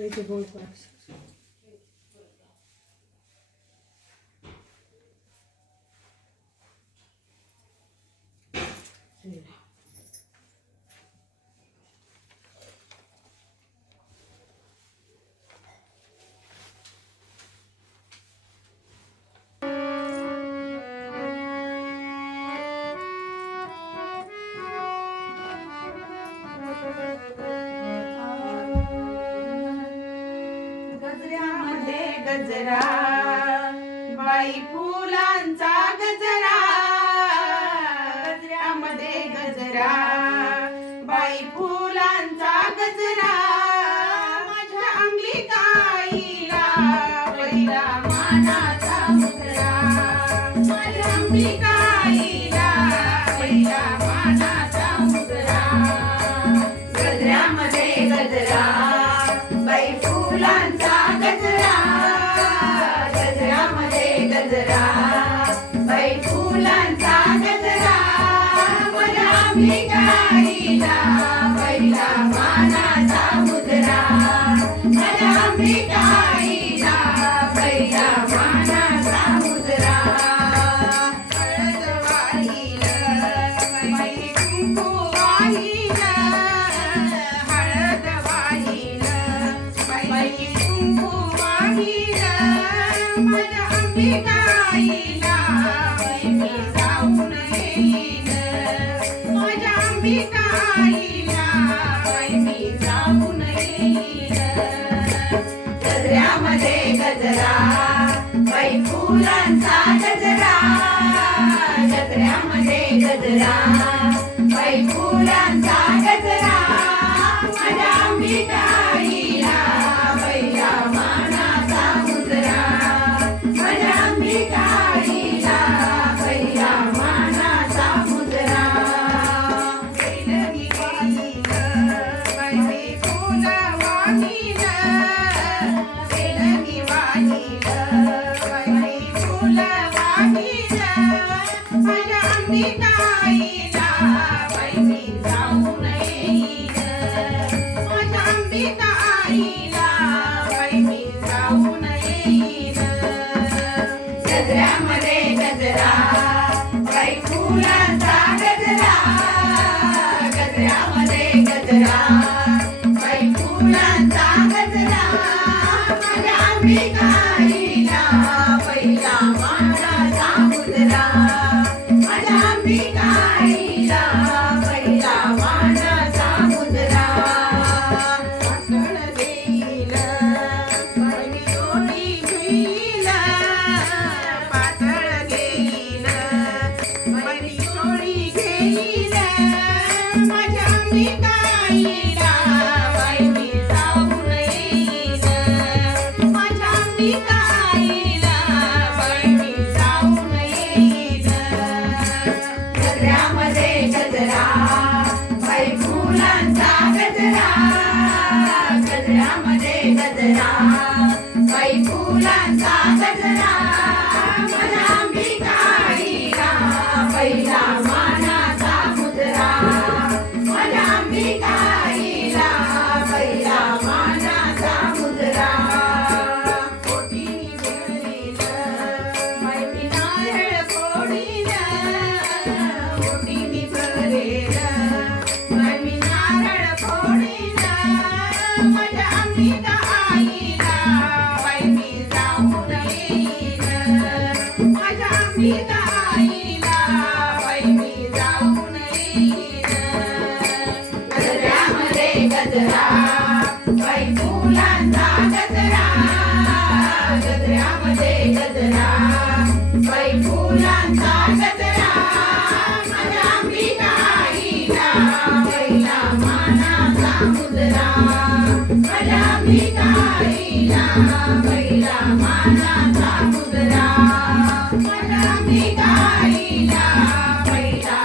याचे गोल करा. गजऱ्यामध्ये गजरा बाई फुलांचा गजरा. गजऱ्यामध्ये गजरा बाई फुलांचा गजरा. माझ्या अंबिकाईला पहिला मानाचा मुजरा. माझ्या अंबिकाईला पहिला मानाचा मुजरा. गजऱ्यामध्ये गजरा बाई फुलांचा गजरा. गजऱ्यामध्ये गजरा बाई फुलांचा गजरा. माझ्या अंबिकाईला पहिला मानाचा मुजरा. माझ्या अंबिकाईला पहिला मानाचा मुजरा. हळद वाहिलं बाई कुंकू वाहिलं. हळद वाहिलं बाई कुंकू वाहिलं. माझ्या अंबिकाईला मी जाऊन येईन. माझ्या अंबिकाईला मी जाऊन येईन. गजऱ्यामध्ये गजरा बाई फुलांचा गजरा. गजऱ्यामध्ये गजरा बाई फुलांचा गजरा. माझ्या अंबिकाईला पहिला मानाचा मुजरा. माझ्या अंबिकाईला पहिला मानाचा मुजरा. बेलगी वाहिलं बाई फुल वाहिलं. बेलगी वाहिलं बाई फुल वाहिलं. माझ्या अंबिकाईला मी जाऊन येईन. माझ्या अंबिकाईला मी जाऊन येईन. गजऱ्यामध्ये गजरा बाई फुलांचा गजरा. गजऱ्यामध्ये गजरा बाई फुलांचा गजरा. माझ्या अंबिकाईला पहिला मानाचा मुजरा. माझ्या अंबिकाईला पहिला मानाचा मुजरा. पातळ देईल बाई जोडी घेईल. पातळ घेईल बाई जोडी घेईल. माझ्या अंबिकाईला मी जाऊन येईन. माझ्या अंबिकाईला मी जाऊन येईन. गजऱ्यामध्ये गजरा बाई फुलांचा गजरा. गजऱ्यामध्ये गजरा बाई फुलांचा गजरा. माझ्या अंबिकाईला पहिला मानाचा मुजरा. माझ्या अंबिकाईला पहिला मानाचा मुजरा. पोटीनी भरलेलं बाई मी नारळ फोडीलं. पोटीनी भरलेलं बाई मी नारळ फोडीलं. माझ्या अंबिकाईला मी जाऊन येईन. माझ्या अंबिकाईला मी जाऊन येईन. गजऱ्यामध्ये गजरा बाई फुलांचा गजरा. गजऱ्यामध्ये गजरा बाई फुलांचा गजरा. माझ्या अंबिकाईला पहिला मानाचा मुजरा. माझ्या अंबिकाईला पहिला मानाचा मुजरा. माझ्या अंबिकाईला पहिला